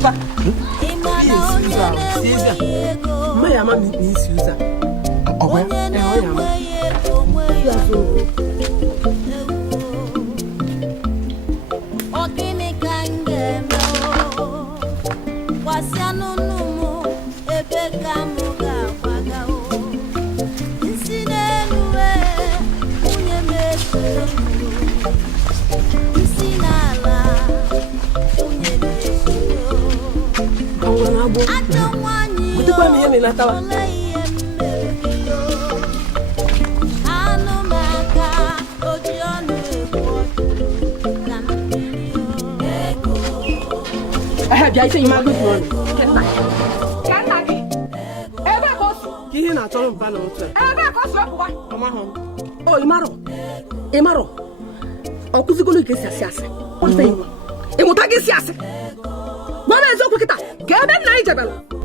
Papa. Caesar. My mama needs Caesar. Oh, I am. I say my good morning. He not on panel. Oh, Imaro. Oh, could you go to get Sias? One thing. It will take Sias. What is up with that? Get a Niger.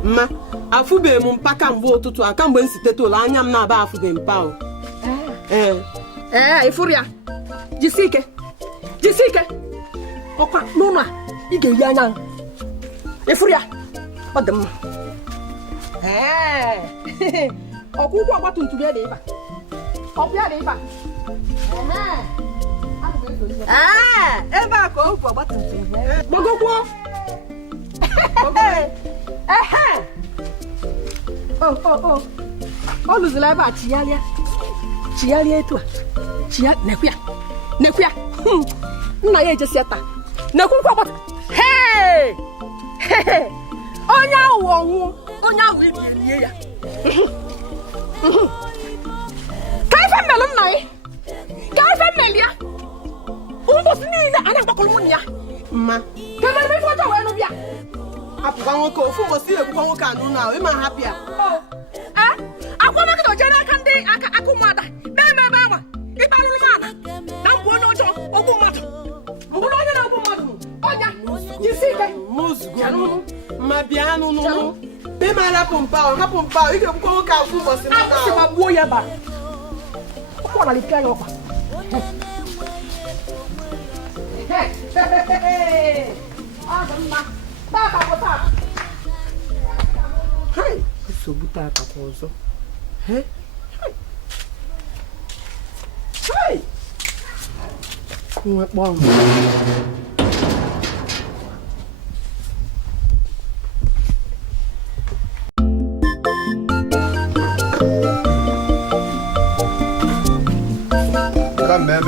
Ma, a fube mumpaka mvoto to a camben siteto, I am not about for them power. Furia. Jessica. Opa, Noma, you get young. Furia. What the oh, who want to get it? Oh, yeah, Eva go for what? Oh, lose the life at Chialia to Chia Nequia. Naya just yet. No, hey! Oh, now we be here. Kai melon nai. Kai melia. Almost neither and I'm Colonia. Ma, can I be what I want to be? I'm going to go for see a Congo can do now. Am I happier? Oh, I want to go to Jana Kande, Akumada, Bama, Ibarumana, Nambono, Okumata. Oh, yeah, you see, most good. My piano, no. Be my lapumpa, you can go out for some boy. What are you playing over? Hey! Hey! So butaka kozo. Hey! Hey! What bomb? Man.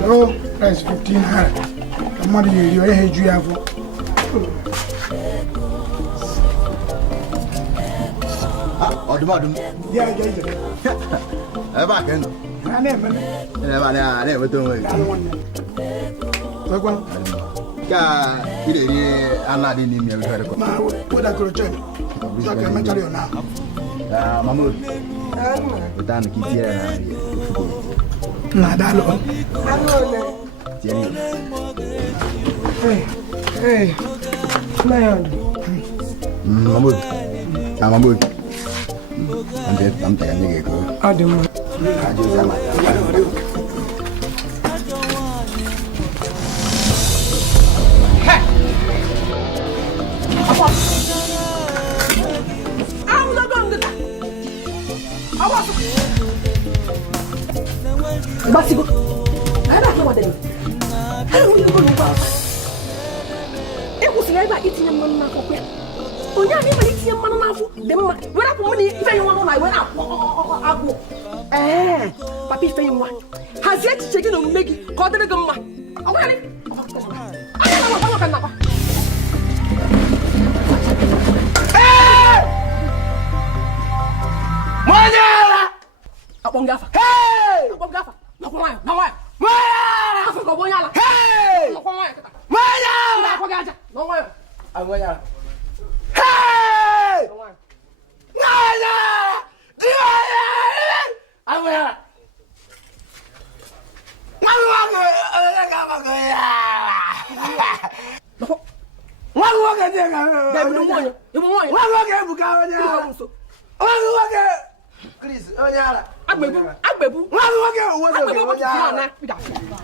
No, that's 1500. The money you head you have. Oh, the madam. Yeah. Back in. I never do it. ka ire ana dị n'ime ewere ko Ma weda kuro chen. So ka me chari ona. Mamu utan ki tiere Na dalo. tiere Hey. Mayon. Mamu Mamu am ta nyege ko Adem. ajo sama Basigo. Ada apa wadai? Ada uri ko no ba. E ko sina ba itinye mmanụ na akọkọ ya. Onye a na itinye mmanụ na afọ dị mma. Wera ko muni ife yi nwa na wera agbo. Papi ife yi nwa. Hazi echiche gị na omume gị ka ọ dịrị gị mma. Ọ gwara ni. Ana na kan na kwa. Manyala! Akpọngafa. Akpọngafa. Nakwaya. Manyala! Afọ bonyala. Nakwaya. Manyala! Akpọgaja. Nakwaya. Amanyala. Manyala! Diwaya! Amanyala.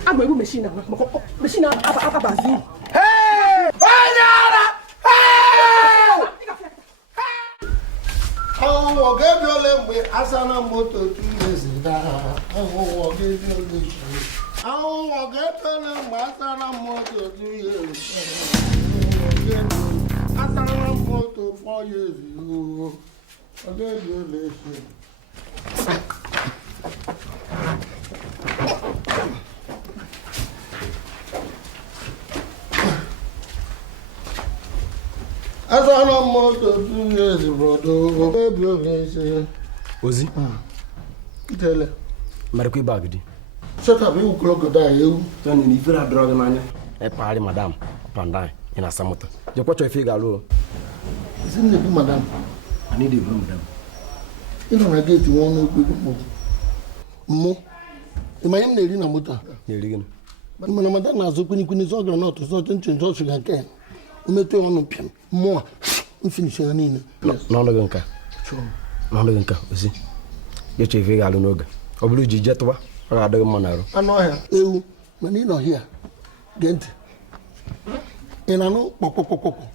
Agbebu machine abazi. Hey! Onyara! Hey! Oh, get your limb with Asana Moto 2 years ago. Oh, get your limb. Oh, get your limb with Asana Moto 2 years ago. Asana Moto 4 years ago. Oh, get your limb. Asana Moto 2 years ago. Get your limb. Ozi. Tell her. Marco Bagdi. Shut up, you crocodile, you. Tony ni fira drug man. E pari madam. Pandai ina samoto. Je kwacho e figa lo. Isn't it, madam? I need a room madam. You don't get to one no quick move. Mo. My name is Lina Muta. Neligin. But when Madame has opened Queen's organ not to sort and change also again. We met on him. More. We finish your name. No ganka. Sure. No ganka. Ozi. Je che figa lo noga. Oblu ji jetwa. Ra da manaro. I know her. You, when you know here. Gent. And I know poko.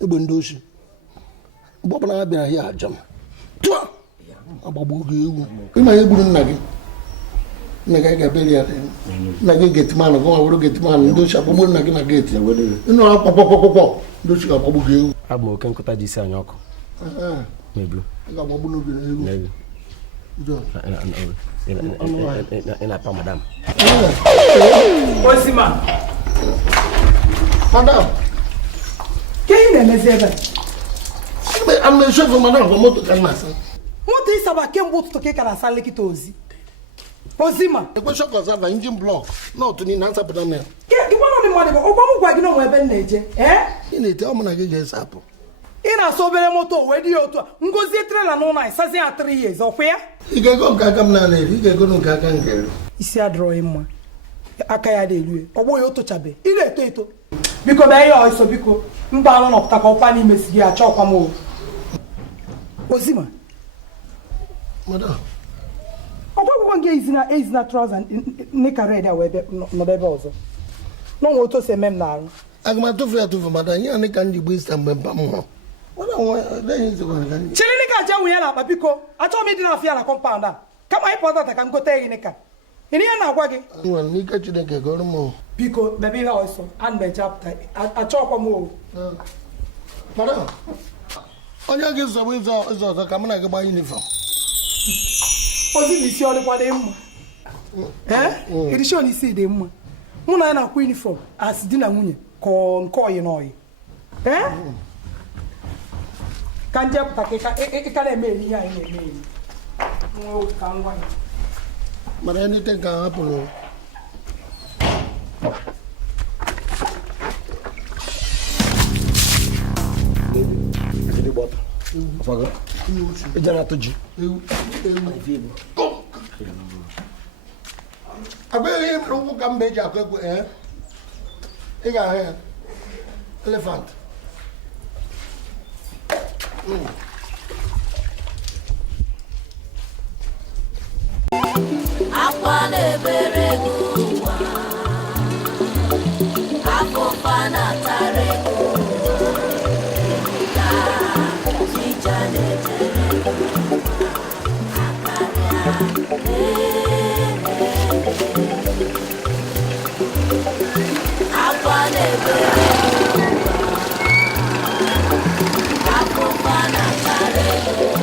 Ebondoshi. Bob and I have been here, Jam. About you. You might have been nagging. Naga Belia. Naga get man, go over get man, do shop woman nagging a gate. You know, poko. Do she got Babu you? Abo ken kota di sanyoko. Maybe. Got Babu. Maybe. Ina pa madam. Osima. Madam. Quem é meseva? I'm a chef for madam for moto can master. Moto isa ba quem boto toque cara sale que tozi. Osima. The question was have engine block. No to need answer but now. Que bono ni mode o bomo gwa gino we ben neje. You need to na get just happen. Ina so bere moto we di oto. Ngozi trailer no na isazi a 3 years okwa. You can go kakam na na you can go no kakam girl. Isi adro imma. Aka ya de lue. Ogbo yo to chabe. Ile eto. Biko be yo iso biko. Mba no nopta ka opa ni mesigi a chokwa mo. Osima. Madam. Ogbo nge izina trouser nika red we be no be ozo. No wo to se mem na aru. Agma to free to for madam. You ani kan jibu ista mbempa mo. Wala then is go kan. Chile nika ja wuya la biko. Acho me di na afia na compound a. Kama ipo ta kan go te nika. Ini na agwa gi. Well, ni ka chide ke go mo. Biko baby ha also and be chapter. Achokwa mo. Madam. Onye gị nsogbu ịzọ ọzọ ka mụ na gị gbaa uniform. Ozi n'isi ọ dịkwa dị mma. Edishon isi dị mma. Mụ na ya na-akwa uniform as di na nwunye ka nke oyi na oyi. Ka nje pụta ka ịka na-eme ihe anyị na-eme enyi. Nwa ka ngwa ya. Mana anything can happen. Fago. E já não ji. Eu. Agora eu vou cambiar de acordo, é? É elefante. Akwane bereguwa, akofana tareguwa, ka chijane tereguwa, akwane bereguwa, akofana tareguwa.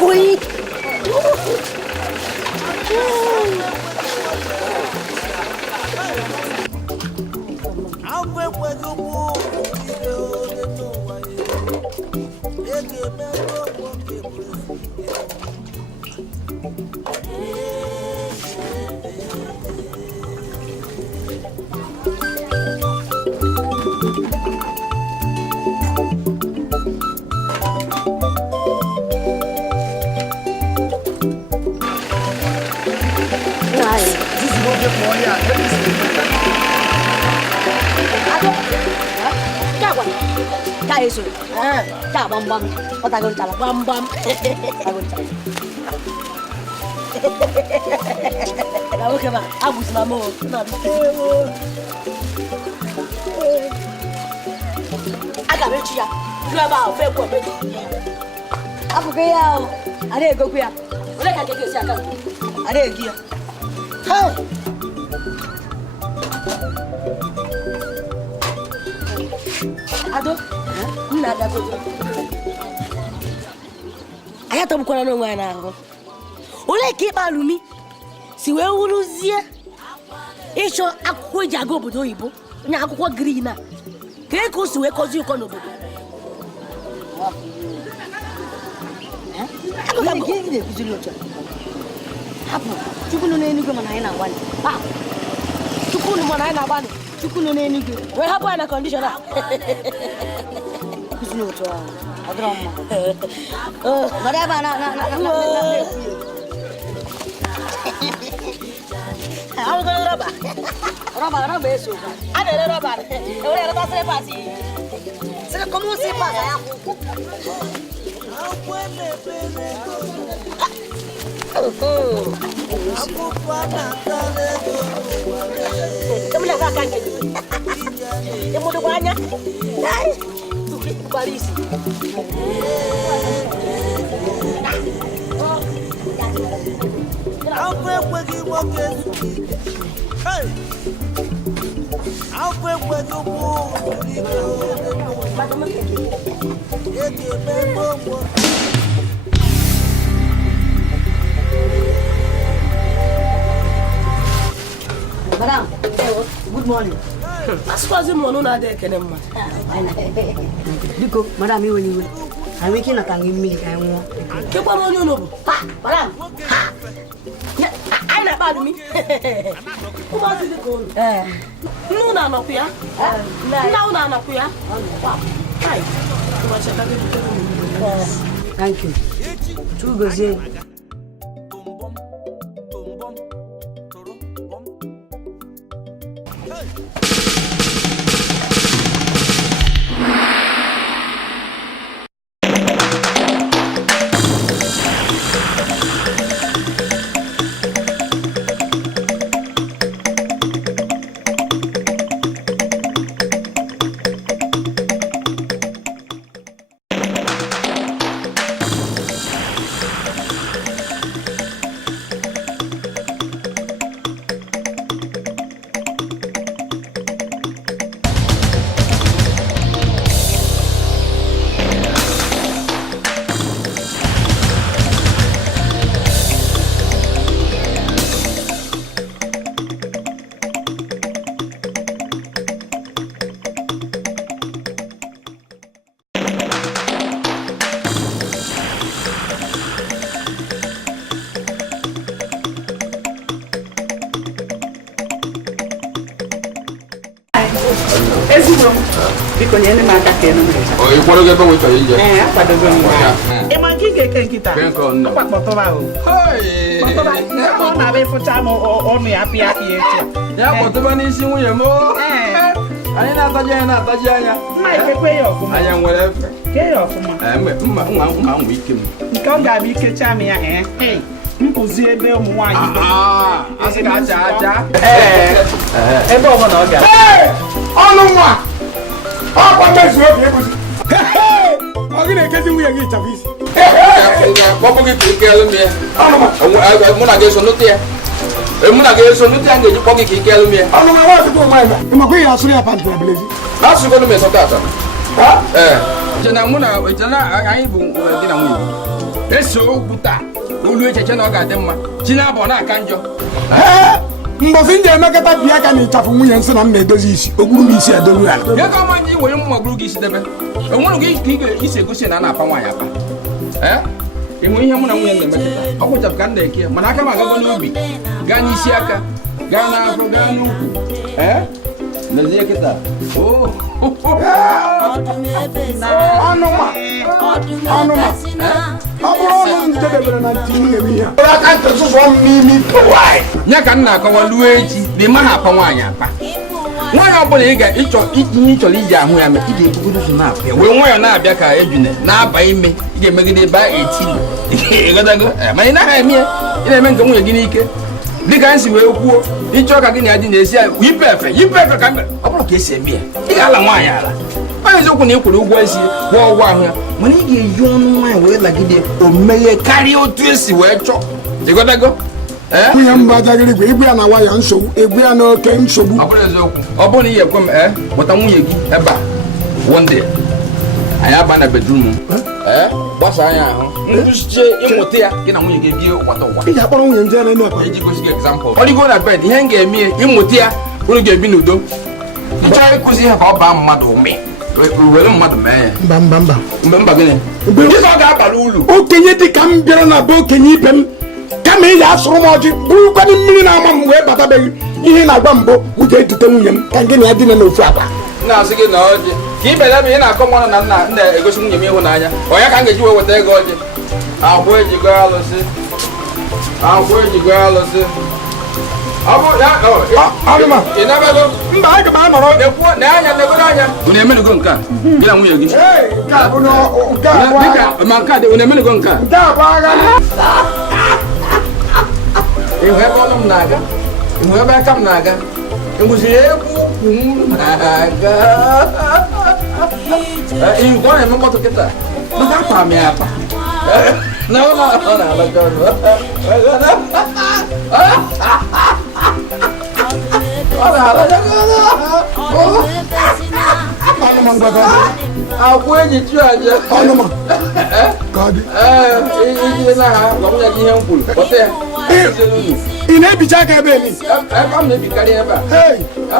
Ui. Eso. Ya bam bam. Otak gue cala bam bam. Kamu kemana? Abus mamu. Agak lucu ya. Kenapa? Februari begitu. Aku kayak ada ego kuya. Boleh kan kita siapkan? Ada dia. Hei. Aduh. Nada ko. Aya to bukwana no nwa na ho. Ole ki balumi. Si we wuruzie. Isho akụkọ ji aga obodo oyibo. Nya akụkọ green na. Ke ko si we kozi uko no obodo. Akụkọ gị dị kuzuri ocha. Hapo. Chukwu no n'enugwe mana anyị na-agbani. Ha. Chukwu no mana anyị na-agbani. Chukwu no n'enugwe. We hapụ ya na condition a. No, Adroma. Whatever, no. I'm going to rubber. Is you. I did a rubber. Whatever that's a party. So, come on, see, Paris. Madam, good morning. As far as you know, not there, can Biko, madam, you will. I'm making a tongue in me. I want. Keep on you know. Ha, madam. Ha. I know about me. Who was it going? No, no, Pia. No, Pia. Thank you. True, Gozé. biko nyere m aka ka enu ị kwado gị ebe nwechọrọ ije akwadogo m ị ma nke ike nkịta ọkwa kpọtụba o kpọtụba ọ na-abịa ịfụcha m ọnụ ya apị aka ya echi ya kpọtụba n'isi nwunye m anyị na-ataji anya mma ikekwe ya ọfụma anya nwere efe kee ya ọfụma mma nwe ike m nke ọ ga-abịa ikecha m ya mpụzi ebe ụmụ nwaanyị asị ka acha ebe ọbụla ọ gara ọnụ nwa ọkwa mmezu obi ebuzi ọ gị na-ekezi nwunye gị ịchafụ isi kpọpụ gị ka ike elu m mụ na gị eso n'ụtụ ya ga-eji kpọ gị ka ike elu m ya ọnụ nwa nwaazị bụ nwaanyị ịmakwa ihe asụrụ ya pantị na belezi asụgonu m esọta ata chena anyị bụ di na nwunye eso okwu taa olu echeche na ọ ga-adị mma chi na-abụ na-aka njọ mbọsị ndị emekọta bi aka na ịchafụ nwunye nsị na m na-edozi isi ogburu m isi edoru ya ya ka ọma anyị were mma gburu gị isi debe enwere gị ka ị ga-esi egosi na a na-apa nwaanyị apa ịhụ ihe mụ na nwunye na-emekọta ọ kwụchapụ ka m na-eke ya mana aka m agago n'obi gaa n'isi aka gaa n'afọ gaa n'ukwu mezie kịta anụma ọ bụrụ ọnụ njedebere na ntị nwunye m ihe aka ntị sụsọ m n'ime ike nwaanyị ya ka m na-akọwa luo echi na ịma ha apa nwaanyị apa nwaanyị ọbụla ị ga-ịchọ ihe ị chọrọ iji ahụ ya mee ị ga-ebugodo ụzọ na-apịa wee nwayọ na-abịa ka ejune na-aba ime ị ga-emegide ebe a etili ịgodago mana ị naghị eme ya ị na-eme nke nwunye gị n'ike dịka anyị si wee kwuo ịchọ ka gị na ya dị na-esi yipe efe ka ọ bụrụ ka esi eme ya ị ga-ala nwaanyị ala onye eziokwu na ị kwụrụ ụgwọ isi kwụọ ụgwọ ahụ ya mana ị ga-eji ọnụ nwaanyị wee lagide omeghe karịa otu esi wee chọọ ịgodago nwunye m bụ ajagịrị igwe igwe ya na waya nsogbu egwu ya n'oke nsogbu ọ bụrụ eziokwu ọ bụrụ na ị ga-ekwe m kpọta nwunye gị ebe a one day anyị aba na bedrum gbasa anya ahụ nrụchiche ịmụta ya gị na nwunye gị bie ụkwata ụwa ị ga-akpọrọ nwunye m jee n'elu akwa iji gosi gị example ọ dịgo na bed ihe m ga-eme ịmụta ya unu ga-ebi n'udo ịchọrọ ịkụzi ihe ka ọ baa mmadụ ume were mmadụ mee ya mba gịnị gịnị ọ ga-abara uru okenye dị ka m bịara na be okenye ibe m kama ị ga-asụrụ m ọjị bụrụkwadị mmiri na-ama m wee batabeghị ihe na-agba mbụ m ga-edute nwunye m ka gị na ya dịna n'ofu akwa na-asị gị na ọjị ka ị bịara ebe ị na-akọ mmanụ na nna na-egosi nwunye m ịhụnanya onye ka m ga-eji wee weta ego ọjị agwọ ejigo alụsị ọ bụ ya ị nabego mba aga m anọrọ ekwuo na anya negodo anya unu emenugo nke a gị na nwunye gị ma nke a dị unu emenugo nke a ịhụ ebe ọnụ m na-aga ịhụ ebe aka m na-aga enweziri egwu ukwu m na-aga ihe nke ọ na-eme mkpọtụ kịta maka apa m ya apa na ụlọ ọ na-alaka akwụ eji chụ aja iji na ha gwamnya gị ihe m kwuru kpọta ya ị na-ebicha aka ebe ebe m na-ebikarị ebe a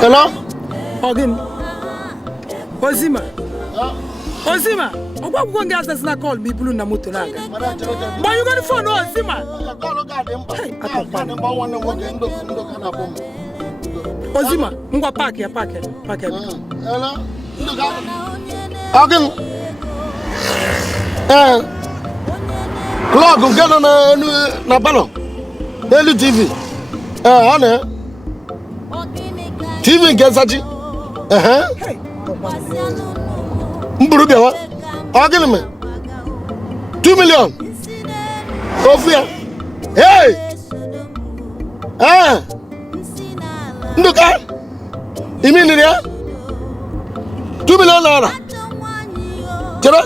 Hello? Ogin. Ozima. Ozima. Ogwa go ngi access na call me blue na moto na aga. But you got the phone Ozima. Ozima, ngwa park ya. Hello? Ogin. Clock nke nọ na palọ. Daily TV. Ọ na TV nke nsachi. Mburu bịawa. Ọ gịnị me? 2 million. Ofu ya. Hey! Nduka. Imi niri ya? 2 million naira. Chere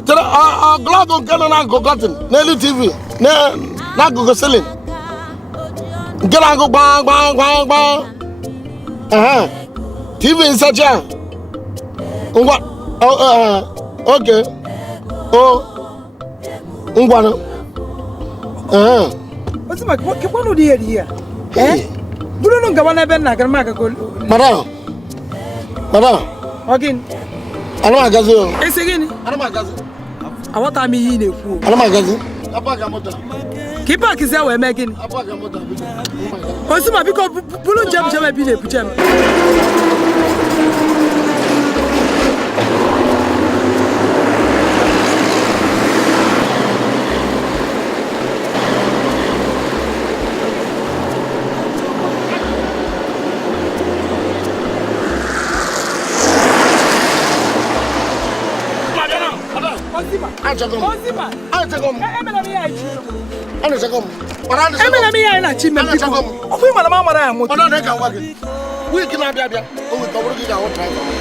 glọgụ nke nọ na cotton n'elu TV n'akụkụ ceiling. Nke na-agụ gbaa. TV nsachi a. Ngwa. Okay. Ngwa. Ozima, ke kwano di here? Bulu no ngabana ben na garma ka ko. Mara. Madam. Again. Ana magazi o. Ese gini? Ana magazi. Awota mi yi na-ekwu. Ana magazi. Apa ga moto. Ki park ise we me gini? Apa ga moto. Osima biko bulu njem bi na ebujem.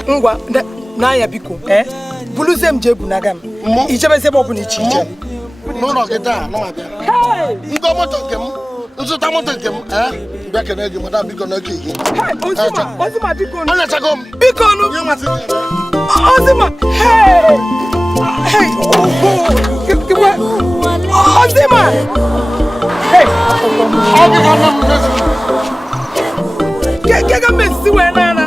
Ngwa n'anya biko buluzie m je bunaga m ichebeze ebe ọbụla iche iche n'ụlọ gị taa n'ọbịa ngo moto nke m nzụta moto nke m bịa kene gị madam biko na eke gị Ozima biko anyachago m biko nu Ozima Ozima Kega mesi wena na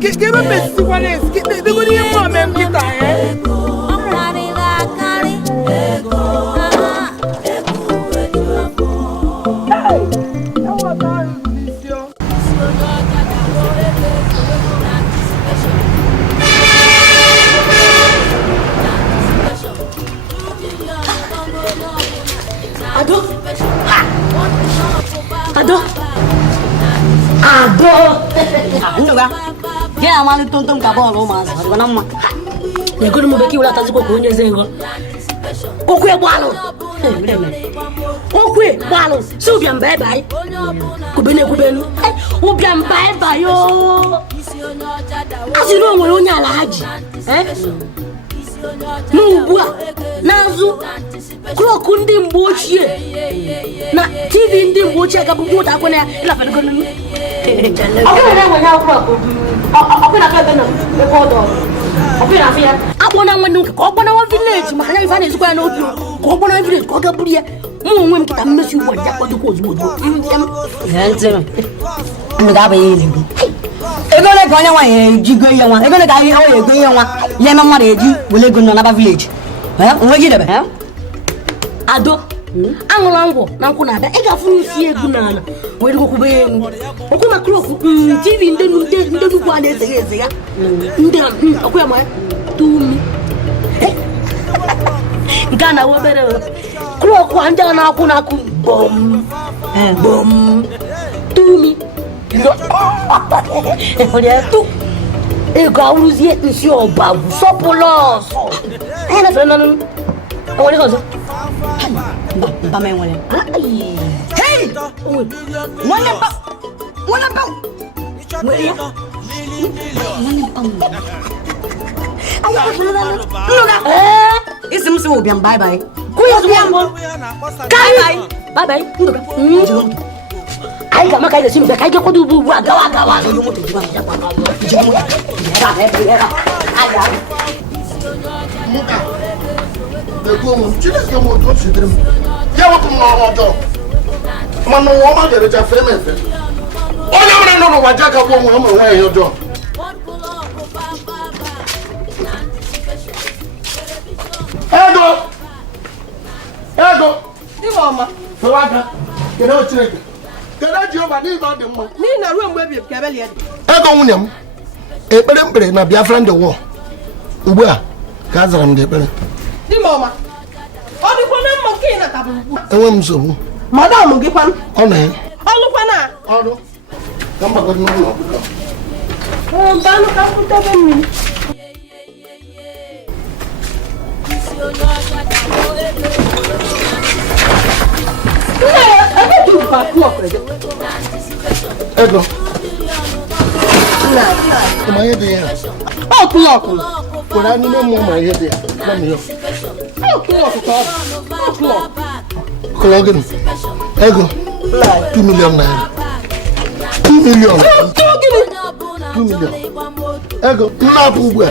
kega mesi wena de go ni mo mem kita Ndoga. Dia mali tonton ka bolo mas. Bana ma. Ne gudu mo beki wala taziko ko nyeze ngo. Okwe bwalo. Okwe bwalo. So biam bye bye. Kubene kubenu. Obiam bye bye yo. Asiro nwere onye ala haji. N'ugbu n'azụ klọk ndị mgbe ochie na TV ndị mgbe ochie ga bụkwa ụta akwụna ya ịlafe ego nnu akpọna nwanne nke ka ọ gbanawa vileji maka ya ife a na-ezikwa ya n'obi ka ọ gbanawa vileji ka ọ ga-buru ya mụ onwe m kịta mmesi ugbo ya kwadokwa ozugbo ego ole ka onye nwaanyị ejigo ihe nwa ego ole ka ihe onye ego ihe nwa ya eme mmadụ eji wele ego nọ n'aba vileji onwe gị debe Ado aṅụla ngwọ na nkwụ na-abịa ị ga-afụ n'isi egwu n'ala were gokwube ya enu okwu na klọk TV ndị nnukwu a na-ezegha ezegha ndị ọkụ ya ma ya tumi nke a na-awa obere klọk a ndị a na-akwụ na-akụ bọm bọm tumi ego awụrụzie nsi ọba bụ sọpụlọsụ anyị na-efere nanụ enwere ọzọ mba m enwere hey nwanne mba nwere ya isi m si ụbịam bye bye kwụya ụbịam bye bye anyị ga maka anyị ga-esi mbe ka anyị ga-ekwado ugbu a gawa Chineke m otu o sidere m ya wepụ m n'ọrụ ọjọọ mana ụwa ọma ga-erecha fere m efe onye nwere nọ n'ụwa ji aka gbuo onwe ụmụ nwaanyị ọjọọ ego fewa aka kedu Chineke kedu Jehova n'ihi na ọ dị mma n'ihi na ruo mgbe ebi ka ebe lie ego nwunye m ekpere mkpere na Biafra ndị wọ ugbu a ka a zara m gị ekpere di mama ọ dịkwa na mma nke ị natabụ ugbu enwe m nsogbu madam gị kwan ọ na ya ọlụkwa na ọrụ ka m gbagoro n'ụlọ ọgụgụ banụ ka mpụtabe mmiri ego ma ihe dị ya ọkụlọkụ kwere anyị n'ime ma ihe dị ya kụlọ gịnị ego 2 million naira 2 million ego m na-apụ ugbu a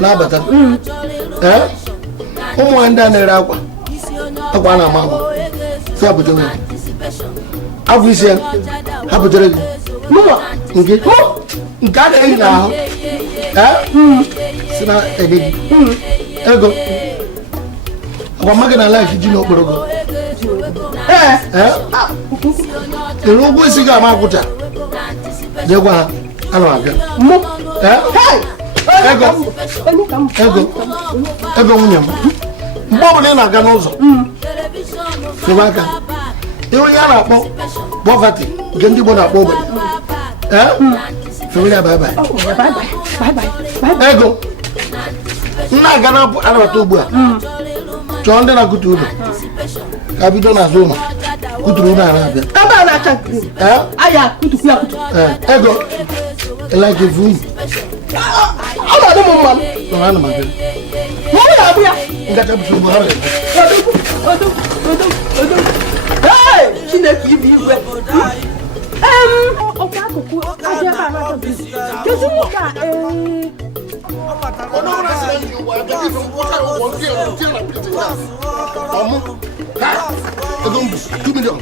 na-abata ụmụ nwaanyị ndị a na-ere akwa a na-ama ama si apụtere gị afọ isi ya hapụtere gị nke nke a na-eyi n'ahụ si na ede ego agwa mma gị na laik ji n'okporogo ere ụgwọ isi gị ama akwụcha jee gwa ha ana m abịa ego nwunye m mgbe ọbụla ị na-aga n'ụzọ febe aka ihe onye a na-akpọ bọvati nke ndị Igbo na-akpọ ogbenye febe ya bye ego nna aga na anabata ugbu a chọọ ndị na-akụtu ụlọ ka bido n'azụ ụlọ kụturu ụlọ a na-abịa ego elake vum ọ na-adị m mma nọrọ ana m abịa ma ọ na-abụ ya ngacha bụsụ ugbo ha na-ebe Chineke ibe igwe ọkwa akụkụ adị ebe a na-atọbizi kezi nwoke a ego m bụ 2 million